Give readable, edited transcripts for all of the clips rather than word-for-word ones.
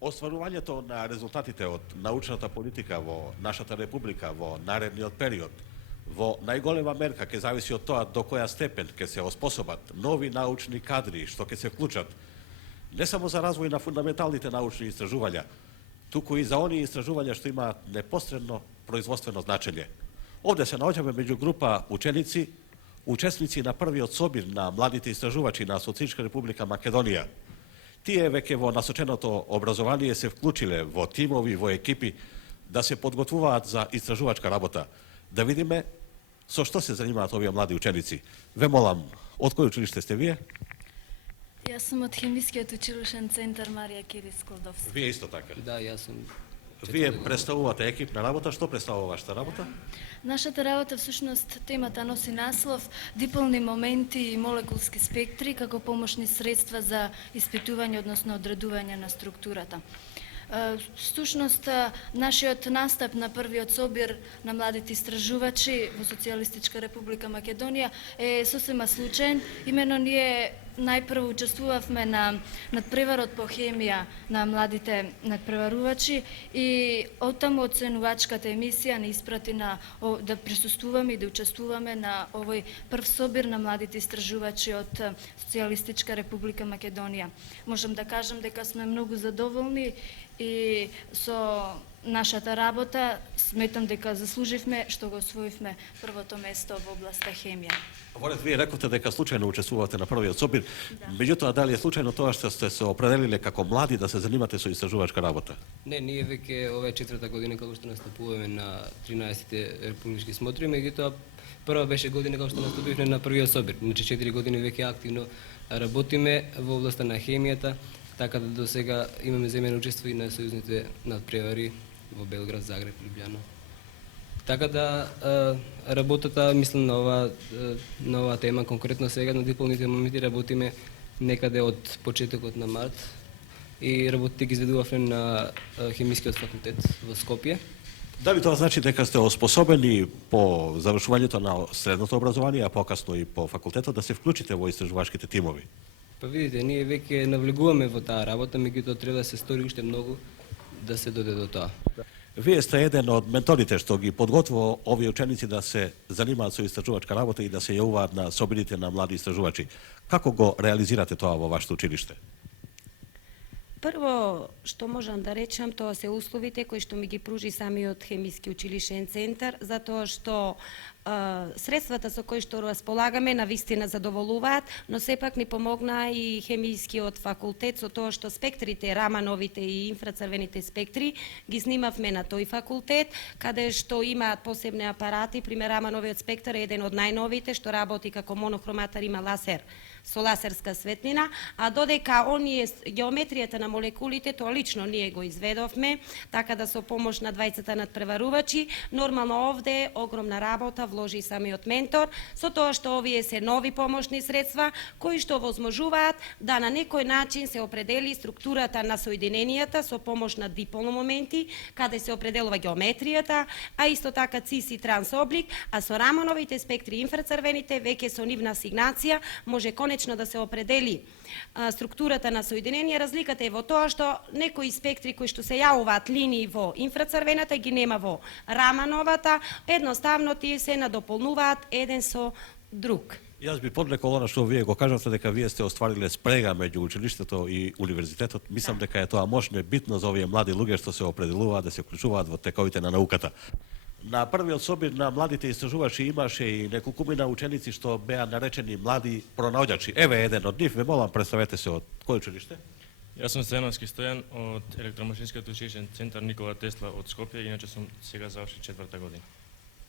Остварувањето на резултатите од научната политика во нашата република во наредниот период во најголема мерка ќе зависи од тоа до која степен ќе се оспособат нови научни кадри што ќе се вклучат не само за развој на фундаменталните научни истражувања, туку и за оние истражувања што имаат непосредно производствено значење. Овде се наоѓаме меѓу група ученици, учесници на првиот собир на младите истражувачи на Социјалистичка република Македонија. Тие веќе во насоченото образование се вклучиле во тимови, во екипи, да се подготвуваат за истражувачка работа. Да видиме со што се занимаат овие млади ученици. Ве молам, од кој училиште сте вие? Јас сум од Хемискиот училишен центар Марија Кири Складовска. Вие исто така. Да, јас сум. Вие представувате екипна работа, што представува вашата работа? Нашата работа всушност темата носи наслов диполни моменти и молекулски спектри како помошни средства за испитување, односно одредување на структурата. Всушност, нашиот настап на првиот собир на младите истражувачи во Социјалистичка република Македонија е сосема случаен. Имено ние најпрво учествувавме на надпреварот по хемија на младите надпреварувачи и оттаму оценувачката емисија не испрати да присуствуваме и да учествуваме на овој прв собир на младите истражувачи од Социјалистичка република Македонија. Можам да кажам дека сме многу задоволни и со нашата работа сметам дека заслуживме што го освоивме првото место во областа хемија. Ворет, вие рековте дека случајно учествувате на првиот собир, меѓутоа дали е случајно тоа што сте се определиле како млади да се занимате со истражувачка работа? Не, ние веќе ова е 4-та година како што настапуваме на 13-те републички смотри, меѓутоа прва беше година како што настапивме на првиот собир. Значи 4 години веќе активно работиме во областа на хемијата, така да до сега имаме земено учество и на сојузните надпревари во Белград, Загреб, Лјубљана. Така да работата, мислам на оваа тема, конкретно сега на дипломните моменти работиме некаде од почетокот на март и работите ги изведувавме на Хемискиот факултет во Скопје. Дали тоа значи дека сте оспособени по завршувањето на средното образование, а покасно и по факултетот да се вклучите во истражувачките тимови? Па видите, ние веќе навлегуваме во таа работа, меѓутоа треба да се стори уште многу да се дојде до тоа. Вие сте еден од менторите што ги подготвува овие ученици да се занимаат со истражувачка работа и да се јавуваат на собирите на млади истражувачи. Како го реализирате тоа во вашето училиште? Прво што можам да речам, тоа се условите кои што ми ги пружи самиот Хемиски училишен центар, затоа што средствата со кои што располагаме навистина задоволуваат, но сепак ни помогна и Хемискиот факултет со тоа што спектрите, рамановите и инфрацрвените спектри ги снимавме на тој факултет, каде што имаат посебни апарати, пример рамановиот спектар е еден од најновите што работи како монохроматар, има ласер со ласерска светлина, а додека оние геометријата на молекулите, тоа лично ние го изведовме, така да со помош на двајцата надпреварувачи, нормално овде огромна работа вложи самиот ментор, со тоа што овие се нови помошни средства, кои што возможуваат да на некој начин се определи структурата на соединенијата со помош на диполно моменти, каде се определува геометријата, а исто така цис и трансоблик, а со рамановите спектри инфрацрвените, веќе со нивна асигнација, може конечно да се определи структурата на соединение. Разликата е во тоа што некои спектри кои што се јавуваат линии во инфрацрвената ги нема во рамановата, едноставно тие се надополнуваат еден со друг. Јас би подрекол она што вие го кажавте дека вие сте оствариле спрега меѓу училиштето и универзитетот. Мислам дека е тоа можно и битно за овие млади луѓе што се определуваат да се вклучуваат во тековите на науката. На првиот собир на младите истражувачи имаше и неколкумина ученици што беа наречени млади пронаоѓачи. Еве еден од нив, ве молам, представете се од кој училиште? Јас сум Стојановски Стојан од Електромашинскиот училишен центар Никола Тесла од Скопје, иначе сум сега завршил 4-та година.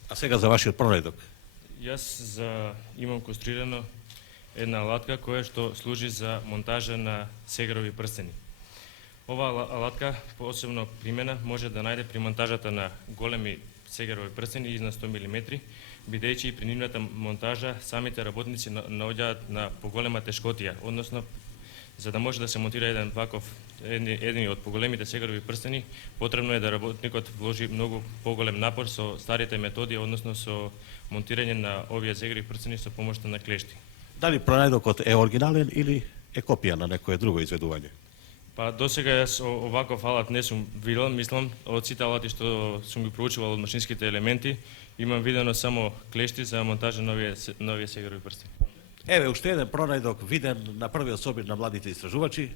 А сега за вашиот пронајдок? Јас имам конструирано една алатка која што служи за монтажа на сегарови прстени. Оваа алатка посебно примена може да најде при монтажата на големи сегарови прстени изнад 100 мм, бидејќи и при нивната монтажа самите работници наоѓаат на поголема тешкотија, односно за да може да се монтира еден ваков еден од поголемите сегарови прстени, потребно е да работникот вложи многу поголем напор со старите методи, односно со монтирање на овие сегарови прстени со помошта на клешти. Дали пронајдокот е оригинален или е копија на некое друго изведување? Па досега јас оваков алат не сум видел, мислам, од сите алати што сум ги проучувал од машинските елементи, имам видено само клешти за монтажа нови сегарови прстени. Еве уште еден пронајдок виден на првиот собир на младите истражувачи.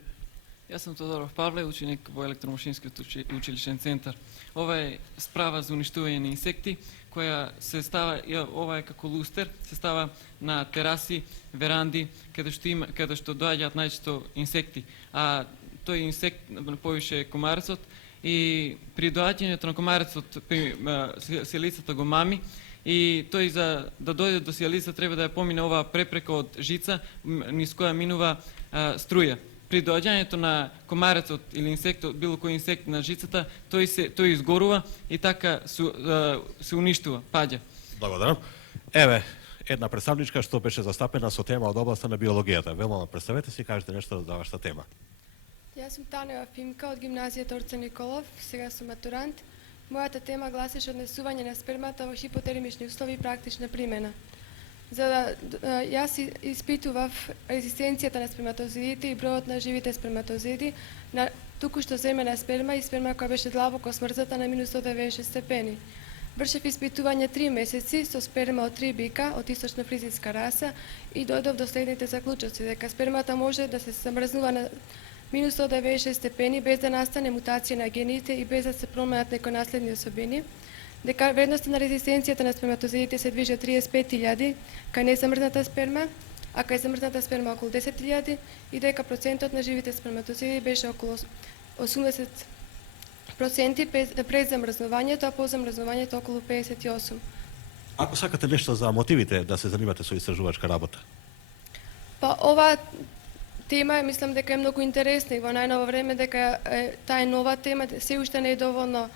Јас сум Тодоров Павле, ученик во електромашинскиот училишен центар. Ова е справа за уништување на инсекти, која се става, ова е како лустер, се става на тераси, веранди, каде што доаѓаат најчесто инсекти. А тој инсект повише е комарецот и при доаѓањето на комарецот сијалицата го мами и тој за да дојде до сијалица треба да ја помине оваа препрека од жица низ која минува струја. При доаѓањето на комарецот или инсектот, било кој инсект на жицата, тој изгорува и така се уништува, паѓа. Благодарам. Еве една представничка што беше застапена со тема од областа на биологијата. Велма, представете си, кажете нешто за вашата тема. Јас сум Танева Фимка од гимназијата Орце Николов, сега сум матурант. Мојата тема гласеше однесување на спермата во хипотермични услови и практична примена. За да јас испитував резистенцијата на сперматозидите и бројот на живите сперматозиди на туку-што земена сперма и сперма која беше длабоко смрзата на минус 190 степени. Вршев испитување 3 месеци со сперма од 3 бика од источно-фризинска раса и дојдов до следните заклучоци дека спермата може да се замрзнува на минус 190 степени без да настане мутација на гените и без да се променат некои наследни особини, дека вредноста на резистенцијата на сперматозидите се движи 35.000 кај незамрзната сперма, а кај замрзната сперма околу 10.000 и дека процентот на живите сперматозиди беше околу 80% пред замрзнувањето, а по замрзнувањето околу 58%. Ако сакате нешто за мотивите да се занимате со истражувачка работа? Па ова тема мислам дека е многу интересна и во најново време дека таа е нова тема, се уште не е доволно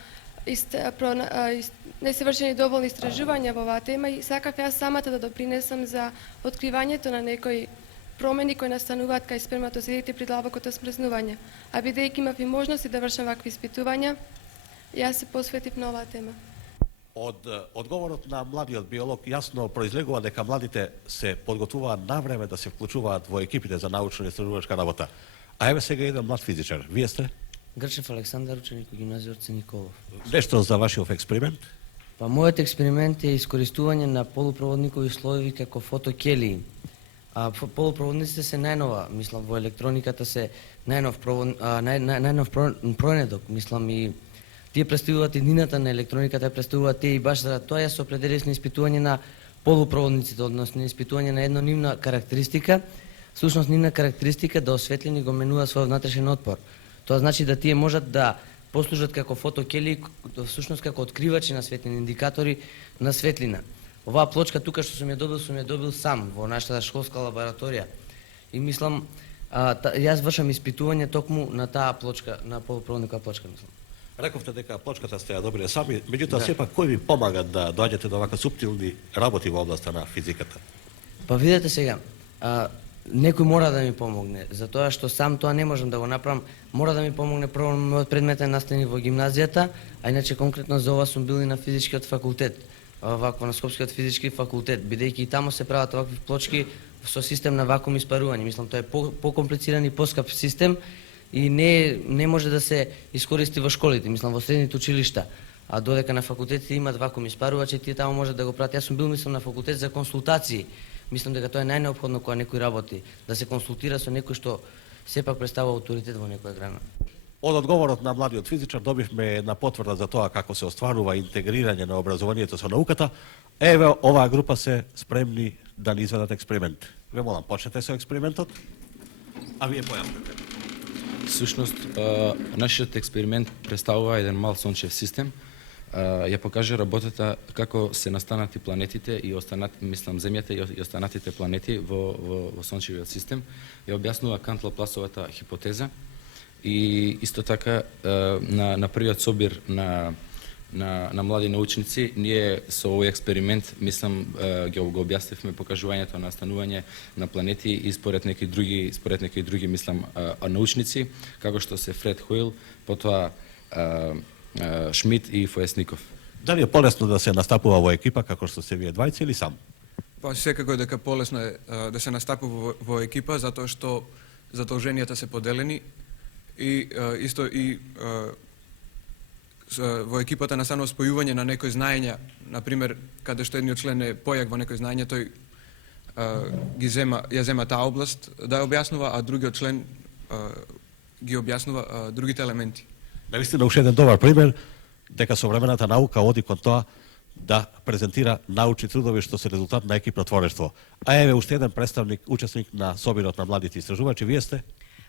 не се вршени доволни истражувања во оваа тема и сакав јас самата да допринесам за откривањето на некои промени кои настануваат кај сперматозидите при длабокото смрзнување. А бидејќи имав и можности да вршам вакви испитувања, јас се посветив на оваа тема. Од одговорот на младиот биолог јасно произлегува дека младите се подготвуваат на време да се вклучуваат во екипите за научно-истражувачка работа. А еве сега еден млад физичар. Вие сте? Грчев Александар, ученик во гимназија Орце Николов. Нешто за вашиот експеримент? Па мојот експеримент е искористување на полупроводникови слоеви како фотокелии. А полупроводниците се најнова, мислам, во електрониката се најнов проенедок, мислам, и тие представуваат еднината на електрониката, представуваат тие и баш за тоа јас се определив на испитување на полупроводниците, односно на испитување на една нивна карактеристика, всушност нивна карактеристика да осветлени го менува својот внатрешен отпор. Тоа значи да тие можат да послужат како фотокелии, всушност како откривачи на светлини, индикатори на светлина. Оваа плочка тука што сум ја добил сам во нашата школска лабораторија. И мислам, јас вршам испитување токму на таа плочка, на полупроводникова плочка, мислам. Рековте дека плочката сте ја добиле сами, меѓутоа сепак кој ви помага да доаѓате до вака суптилни работи во областа на физиката? Па видете сега, некој мора да ми помогне, затоа што сам тоа не можам да го направам. Мора да ми помогне прво мојот предметен наставник во гимназијата, а иначе конкретно за ова сум бил и на физичкиот факултет, вакво на Скопскиот физички факултет, бидејќи и таму се прават вакви плочки со систем на вакуум испарување. Мислам, тоа е покомплициран и поскап систем и не може да се искористи во школите, мислам во средните училишта. А додека на факултетите имат вакуум испарувачи, тие таму може да го прават. Јас сум бил, мислам, на факултет за консултации. Мислам дека тоа е најнеопходно кога некој работи, да се консултира со некој што сепак представува авторитет во некоја грана. Од одговорот на младиот физичар добивме една потврда за тоа како се остварува интегрирање на образованието со науката. Еве, оваа група се спремни да ни изведат експеримент. Ве молам, почнете со експериментот, а вие појавете. Всушност, нашиот експеримент представува еден мал сончев систем. Ја покаже работата како се настанати планетите и мислам Земјата и останатите планети во сончевиот систем. Ја објаснува Кант-Лапласовата хипотеза и исто така на првиот собир на млади научници ние со овој експеримент мислам го објаснивме покажувањето на настанување на планети и според некои други мислам научници како што се Фред Хойл, потоа Шмидт и Фоесников. Дали е полесно да се настапува во екипа како што се вие двајца или сам? Па секако дека полесно е да се настапува во екипа затоа што задолженијата се поделени и исто и во екипата настанува спојување на некои знаења, на пример, каде што едниот член е појак во некои знаења, тој ја зема таа област да ја објаснува, а другиот член ги објаснува другите елементи. Наистина уште еден добар пример дека современата наука оди кон тоа да презентира научни трудови што се резултат на екипно творештво. А еве уште еден представник, учесник на Собирот на младите истражувачи, вие сте?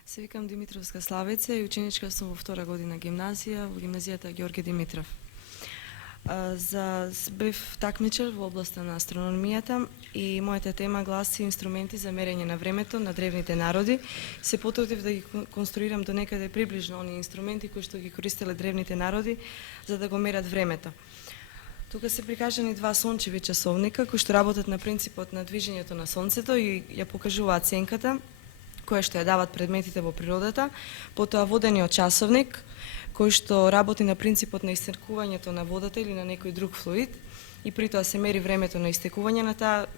Се викам Димитровска Славица и ученичка сум во втора година гимназија, во гимназијата Ѓорге Димитров. Бев такмичар во областа на астрономијата и мојата тема гласи инструменти за мерење на времето на древните народи. Се потрудив да ги конструирам до некаде приближно оние инструменти кои што ги користеле древните народи за да го мерат времето. Тука се прикажани два сончеви часовника кои што работат на принципот на движењето на сонцето и ја покажуваат сенката која што ја дават предметите во природата, потоа водениот часовник кој што работи на принципот на истекувањето на водата или на некој друг флуид и при тоа се мери времето на истекување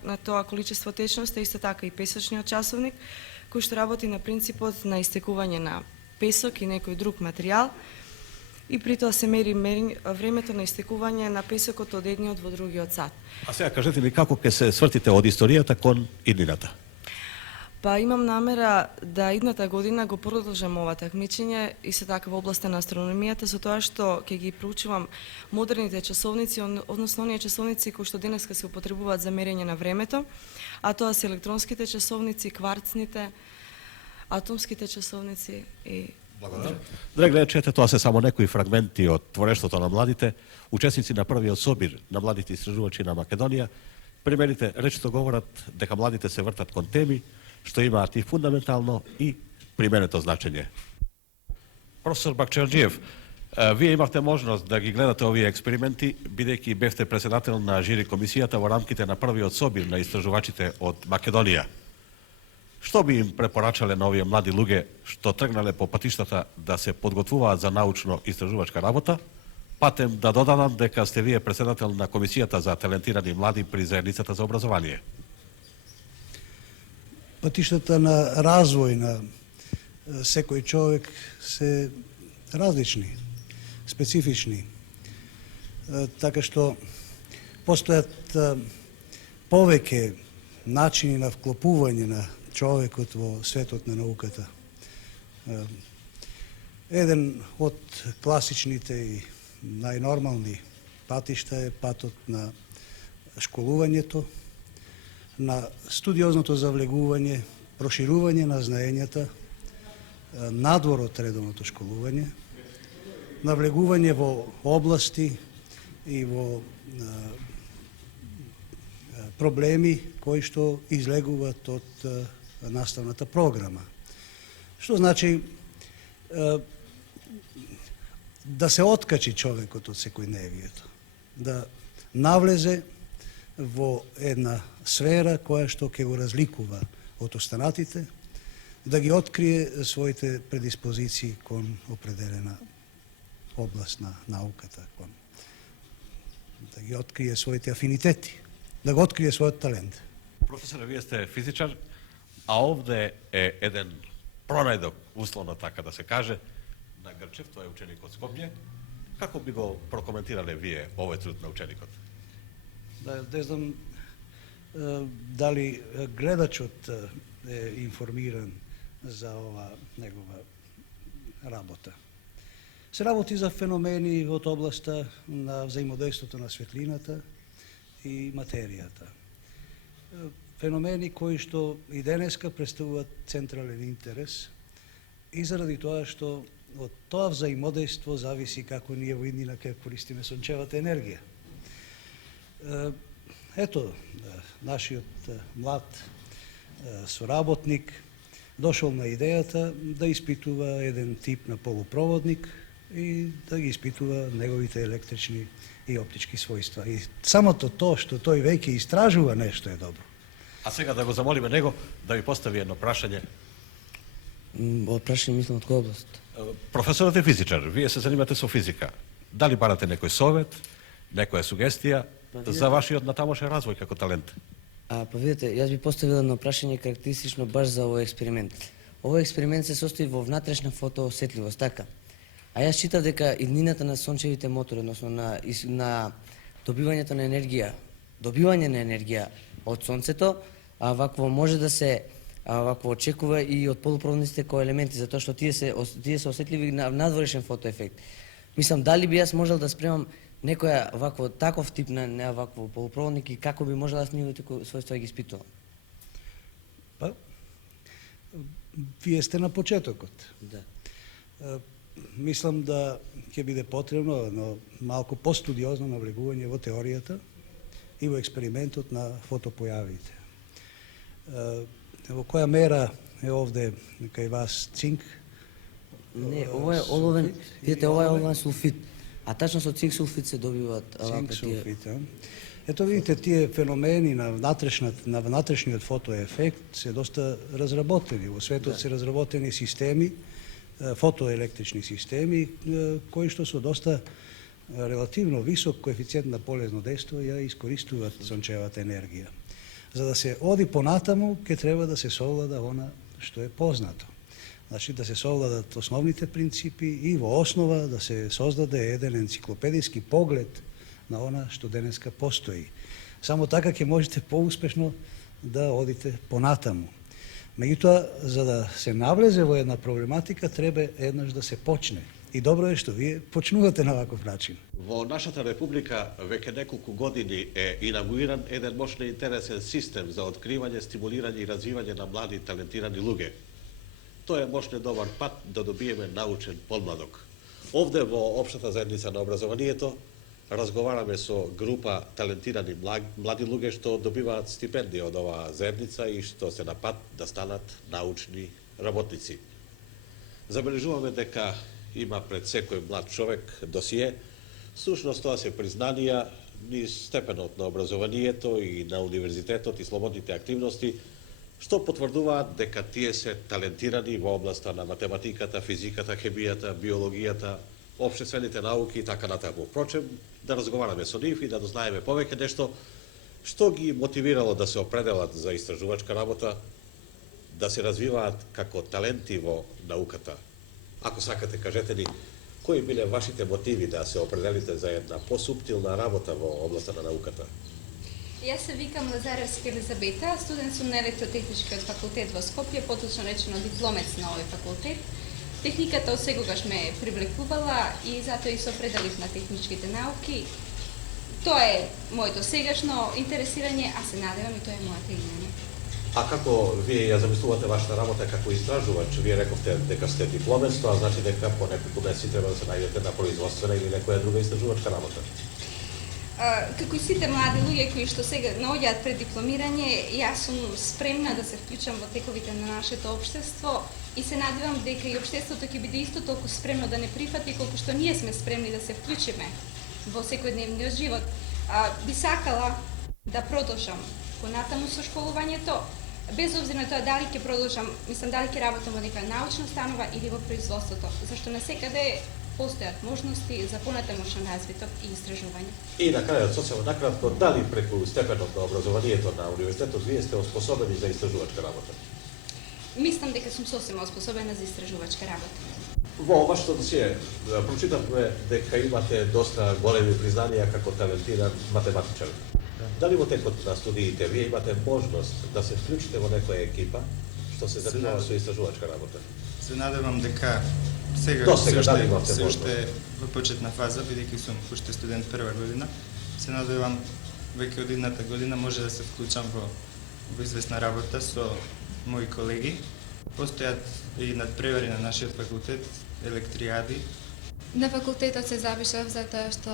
на тоа количество течност, исто така и песочниот часовник кој што работи на принципот на истекување на песок и некој друг материјал и при тоа се мери времето на истекување на песокот од едниот во другиот сат. А сега кажете ми како ќе се свртите од историјата кон иднината? Па имам намера да идната година го продолжам ова такмичење и се така во областа на астрономијата со тоа што ќе ги проучувам модерните часовници, односно оние часовници кои што денеска се употребуваат за мерење на времето, а тоа се електронските часовници, кварцните, атомските часовници и Благодарам. Драги гледачи, тоа се само некои фрагменти од творештвото на младите, учесници на првиот собир на младите истражувачи на Македонија. Примерите речито говорат дека младите се вртат кон теми што имаат и фундаментално и применето значење. Професор Бакчарџиев, вие имавте можност да ги гледате овие експерименти, бидејќи бевте председател на жири комисијата во рамките на првиот собир на истражувачите од Македонија. Што би им препорачале на овие млади луѓе што тргнале по патиштата да се подготвуваат за научно-истражувачка работа? Патем да додадам дека сте вие председател на комисијата за талентирани млади при заедницата за образование. Патиштата на развој на секој човек се различни, специфични. Така што постојат повеќе начини на вклопување на човекот во светот на науката. Еден од класичните и најнормални патишта е патот на школувањето, на студиозното завлегување, проширување на знаењата, надвор од редовното школување, навлегување во области и во проблеми кои што излегуваат од наставната програма. Што значи да се откачи човекот од секојдневието, да навлезе во една сфера која што ќе го разликува од останатите, да ги открие своите предиспозиции кон определена област на науката, да ги открие своите афинитети, да го открие својот талент. Професоре, вие сте физичар, а овде е еден пронајдок, условно така да се каже, на Грчев, тој е ученик од Скопје. Како би го прокоментирале вие овој труд на ученикот? Да, не знам дали гледачот е информиран за ова негова работа. Се работи за феномени од областа на взаимодейството на светлината и материјата. Феномени кои што и денеска представуваат централен интерес и заради тоа што од тоа взаимодейство зависи како ние во иднина ќе користиме сончевата енергија. Ето, нашиот млад соработник дошол на идејата да испитува еден тип на полупроводник и да ги испитува неговите електрични и оптички својства. И самото тоа што тој веќе истражува нешто е добро. А сега да го замолиме него да ви постави едно прашање. Од прашање мислам од која област? Професорот е физичар, вие се занимате со физика. Дали барате некој совет, некоја сугестија за вашиот натамошен развој како талент? Па видите, јас би поставил едно прашање карактеристично баш за овој експеримент. Овој експеримент се состои во внатрешна фотоосетливост, така. А јас читав дека иднината на сончевите мотори, односно на добивање на енергија од сонцето, вакво може да се вакво очекува и од полупроводниците кои елементи, затоа што тие се осетливи на надворешен фотоефект. Мислам, дали би јас можел да спремам некоја вакво таков тип на вакво полупроводник и како би можел да неговите својства ги испитувам? Па, вие сте на почетокот. Да. Мислам да ќе биде потребно едно малку постудиозно навлегување во теоријата и во експериментот на фотопојавите. Во која мера е овде кај вас цинк? Не, ова е оловен, видите, ова е оловен сулфит, а тачно со цинк сулфит се добиваат цинк сулфит. Ето видите, тие феномени на внатрешниот фотоефект се доста разработени. Во светот се разработени системи, фотоелектрични системи, кои што со доста релативно висок коефициент на полезно дејство ја искористуваат сончевата енергија. За да се оди понатаму, ќе треба да се совлада она што е познато. Значи да се совладат основните принципи и во основа да се создаде еден енциклопедиски поглед на она што денеска постои. Само така ќе можете поуспешно да одите понатаму. Меѓутоа, за да се навлезе во една проблематика, треба еднаш да се почне. И добро е што вие почнувате на ваков начин. Во нашата република веќе неколку години е инаугуриран еден мощно интересен систем за откривање, стимулирање и развивање на млади талентирани луѓе. Тоа е мощно добар пат да добиеме научен подмладок. Овде во општата заедница на образованието разговараме со група талентирани млади луѓе што добиваат стипендија од оваа заедница и што се на пат да станат научни работници. Забележуваме дека има пред секој млад човек досие. Сушност тоа се признанија низ степенот на образованието и на универзитетот и слободните активности, што потврдуваат дека тие се талентирани во областа на математиката, физиката, хемијата, биологијата, општествените науки и така натаму. Впрочем, да разговараме со нив и да дознаеме повеќе нешто што ги мотивирало да се определат за истражувачка работа, да се развиваат како таленти во науката. Ако сакате, кажете ни, кои биле вашите мотиви да се определите за една посуптилна работа во областа на науката? Јас се викам Лазаревска Елизабета, студент сум на електротехничкиот факултет во Скопје, поточно речено дипломец на овој факултет. Техниката од секогаш ме привлекувала и затоа и се определив на техничките науки. Тоа е моето сегашно интересирање, а се надевам и тоа е мојата идеја. А како вие ја замислувате вашата работа како истражувач? Вие рековте дека сте дипломец, тоа значи дека по неколку месеци треба да се најдете на производствена или некоја друга истражувачка работа. Како и сите млади луѓе кои што сега наоѓаат пред дипломирање, јас сум спремна да се вклучам во тековите на нашето општество и се надевам дека и општеството ќе биде исто толку спремно да не прифати колку што ние сме спремни да се вклучиме во секојдневниот живот. Би сакала да продолжам понатаму со школувањето, без обзир на тоа дали ќе продолжам, дали ќе работам во некоја научна станова или во производството, зашто насекаде постојат можности за понатамошен развиток и истражување. И на крајот, сосема накратко, дали преку степенот на образованието на универзитетот вие сте оспособени за истражувачка работа? Мислам дека сум сосема оспособена за истражувачка работа. Во вашето досие прочитавме дека имате доста големи признанија како талентиран математичар. Дали во текот на студиите вие имате можност да се вклучите во некоја екипа што се занимава со истражувачка работа? Се надевам дека сега се уште во почетна фаза, бидејќи сум уште студент прва година, се надевам веќе од идната година може да се вклучам во известна работа со мои колеги. Постојат и надпревари на нашиот факултет, електријади. На факултетот се запишав затоа што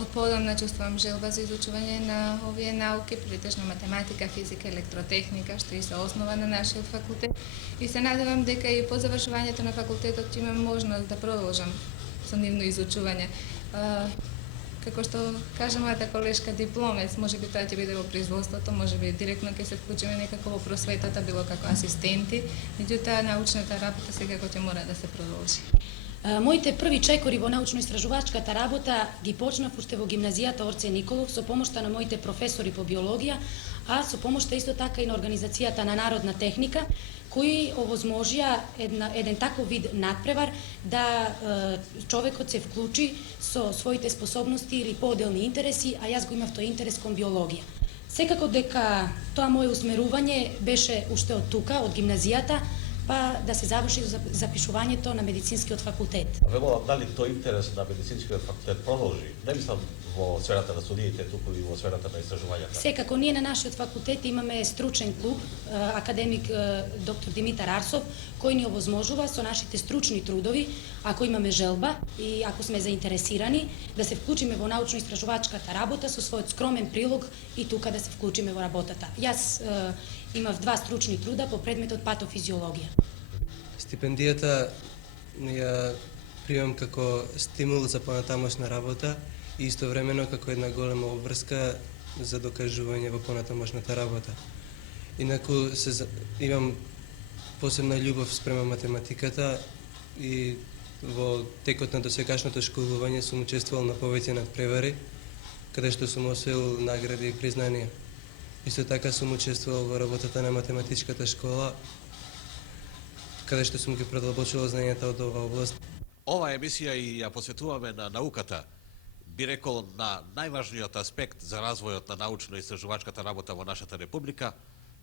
од поодамна чувствувам желба за изучување на овие науки, претежно математика, физика, електротехника, што и се основа на нашиот факултет. И се надевам дека и по завршувањето на факултетот имам можност да продолжам со нивно изучување. Како што кажа мојата колешка дипломец, можеби тоа ќе биде во производството, можеби директно ќе се вклучиме некако во просветата, било како асистенти, меѓутоа научната работа секако ќе мора да се продолжи. Моите први чекори во научно-истражувачката работа ги почнав уште во гимназијата Орце Николов со помошта на моите професори по биологија, а со помошта исто така и на организацијата на Народна техника, кои овозможија еден таков вид надпревар да човекот се вклучи со своите способности или поделни интереси, а јас го имав тој интерес кон биологија. Секако дека тоа моје усмерување беше уште од тука, од гимназијата, па да се заврши запишувањето на медицинскиот факултет. Ве молам, дали тој интерес на медицинскиот факултет продолжи? Не мислам во сферата на студиите, туку и во сферата на истражувањата. Секако, ние на нашиот факултет имаме стручен клуб, академик доктор Димитар Арсов, кој ни овозможува со нашите стручни трудови, ако имаме желба и ако сме заинтересирани, да се вклучиме во научно-истражувачката работа со својот скромен прилог и тука да се вклучиме во работата. Јас имав 2 стручни труда по предметот патофизиологија. Стипендијата ја примам како стимул за понатамошна работа и истовремено како една голема обврска за докажување во понатамошната работа. Инаку имам посебна љубов спрема математиката и во текот на досегашното школување сум учествувал на повеќе надпревари, каде што сум освоил награди и признанија. Исто така сум учествувал во работата на математичката школа, каде што сум ги продлабочувал знањата од оваа област. Ова емисија и ја посветуваме на науката, би рекол на најважниот аспект за развојот на научно-истражувачката работа во нашата република,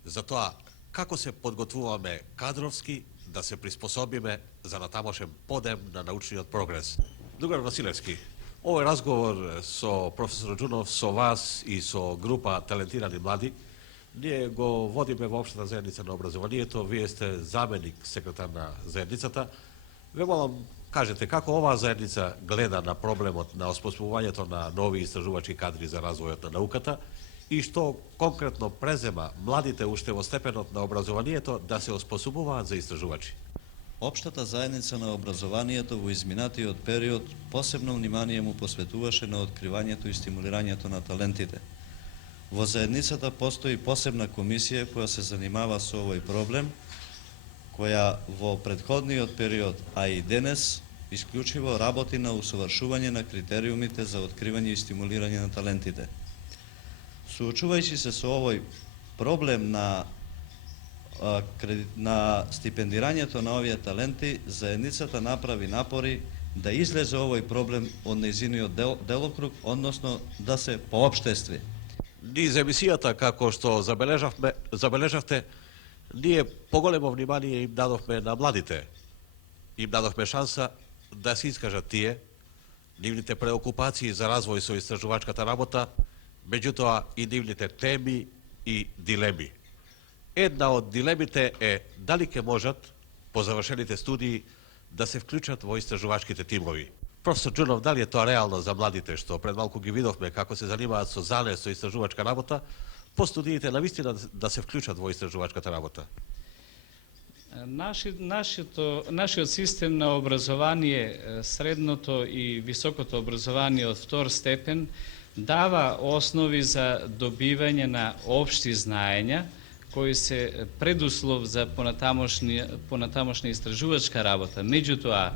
за тоа како се подготвуваме кадровски да се приспособиме за натамошен подем на научниот прогрес. Другар Василевски, овој разговор со професор Џунов, со вас и со група талентирани млади, ние го водиме во Општата заедница на образованието, вие сте заменик секретар на заедницата. Ве молам, кажете како оваа заедница гледа на проблемот на оспособувањето на нови истражувачки кадри за развојот на науката и што конкретно презема младите уште во степенот на образованието да се оспособуваат за истражувачи? Општата заедница на образованието во изминатиот период посебно внимание му посветуваше на откривањето и стимулирањето на талентите. Во заедницата постои посебна комисија која се занимава со овој проблем, која во претходниот период, а и денес, исклучиво работи на усовршување на критериумите за откривање и стимулирање на талентите. Соочувајќи се со овој проблем на стипендирањето на овие таленти, заедницата направи напори да излезе овој проблем од нејзиниот делокруг, односно да се поопштестви. Низ емисијата, како што забележавте, ние поголемо внимание им дадовме на младите. Им дадовме шанса да се искажат тие, нивните преокупации за развој со истражувачката работа, меѓутоа и нивните теми и дилеми. Една од дилемите е дали ќе можат, по завршените студии, да се вклучат во истражувачките тимови. Професор Џунов, дали е тоа реално за младите, што пред малку ги видовме како се занимаат со занес, со истражувачка работа, по студиите навистина да се вклучат во истражувачката работа? Нашиот систем на образование, средното и високото образование од втор степен, дава основи за добивање на општи знаења, кои се предуслов за понатамошна истражувачка работа. Меѓутоа,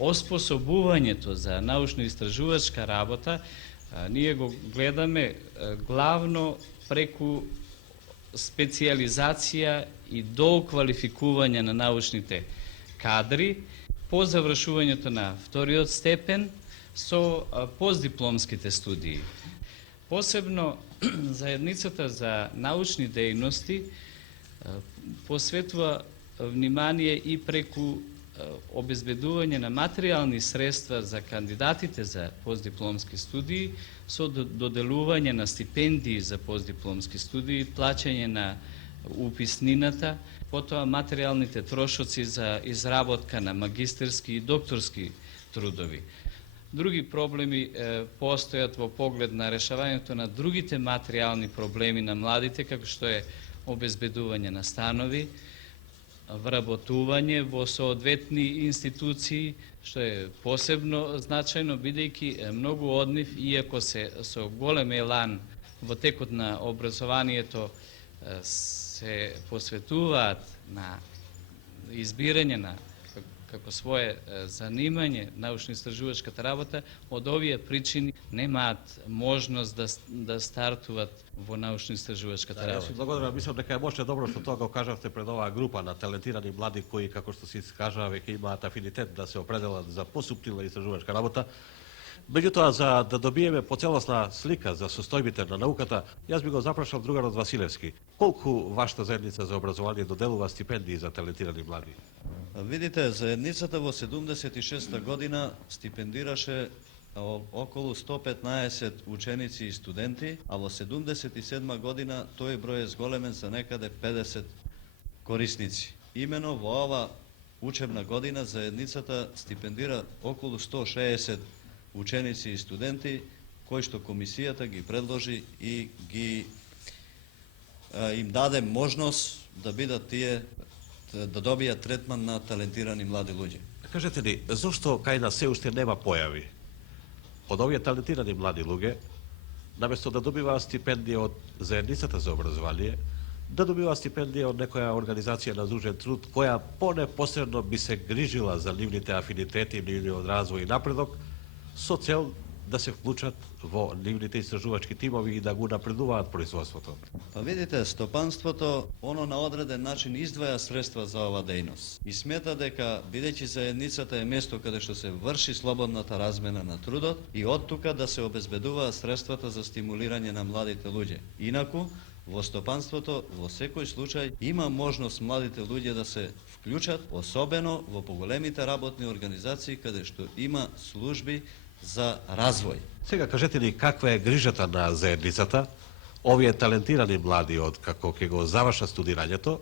оспособувањето за научно-истражувачка работа, ние го гледаме главно преку специјализација и дооквалификување на научните кадри по завршувањето на вториот степен со постдипломските студии. Посебно заедницата за научни дејности посветува внимание и преку обезбедување на материјални средства за кандидатите за постдипломски студии со доделување на стипендии за постдипломски студии, плаќање на уписнината, потоа материјалните трошоци за изработка на магистерски и докторски трудови. Други проблеми постојат во поглед на решавањето на другите материјални проблеми на младите, како што е обезбедување на станови, вработување во соодветни институции, што е посебно значајно, бидејќи многу од нив, иако се со голем елан во текот на образованието се посветуваат на избирање на како свое занимање научно-истражувачката работа, од овие причини немаат можност да стартуваат во научно-истражувачката Јас ви работа. благодарам, мислам дека е може добро што тоа го кажавте пред оваа група на талентирани млади кои, како што се кажа, веќе имаат афинитет да се определат за посуптилна истражувачка работа. Меѓутоа, за да добиеме поцелосна слика за состојбите на науката, јас би го запрашал другарот Василевски. Колку вашата заедница за образование доделува стипендии за талентирани млади? Видите, заедницата во 76 година стипендираше околу 115 ученици и студенти, а во 77 година тој број е зголемен за некаде 50 корисници. Имено во ова учебна година заедницата стипендира околу 160 ученици и студенти, кои што комисијата ги предложи и им даде можност да бидат тие, да добијат третман на талентирани млади луѓе. Кажете ни, зошто кај нас се уште нема појави од овие талентирани млади луѓе, наместо да добиваат стипендија од заедницата за образование, да добиваат стипендија од некоја организација на дружен труд, која понепосредно би се грижила за нивните афинитети, нивниот развој и напредок, со цел да се вклучат во нивните истражувачки тимови и да го напредуваат производството. Па видите, стопанството, оно на одреден начин издваја средства за ова дејност и смета дека, бидејќи заедницата е место каде што се врши слободната размена на трудот и од тука да се обезбедуваат средствата за стимулирање на младите луѓе. Инаку, во стопанството, во секој случај, има можност младите луѓе да се вклучат, особено во поголемите работни организации каде што има служби за развој. Сега кажете ни каква е грижата на заедницата, овие талентирани млади од како ќе го завршат студирањето,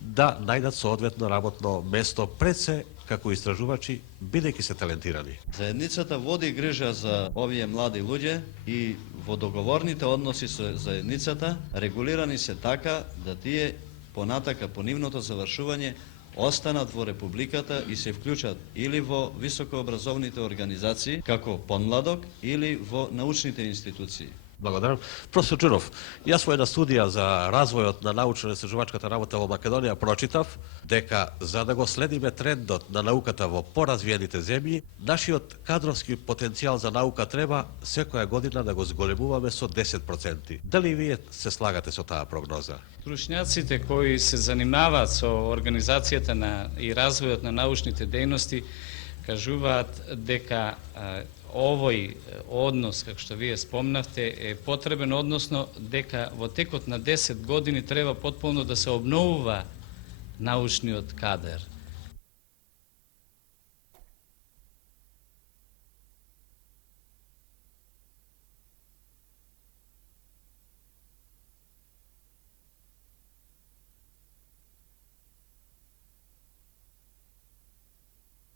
да најдат соодветно работно место пред се како истражувачи, бидејќи се талентирани. Заедницата води грижа за овие млади луѓе и во договорните односи со заедницата регулирани се така да тие понатака по нивното завршување останат во Републиката и се вклучат или во високообразовните организации како подмладок или во научните институции. Благодарам. Професор Джуров, јас во една студија за развојот на научно-истражувачката работа во Македонија прочитав дека за да го следиме трендот на науката во поразвиените земји, нашиот кадровски потенцијал за наука треба секоја година да го зголемуваме со 10%. Дали вие се слагате со таа прогноза? Стручњаците кои се занимаваат со организацијата и развојот на научните дејности кажуваат дека овој однос, како што вие спомнавте, е потребен, односно дека во текот на 10 години треба потполно да се обновува научниот кадар.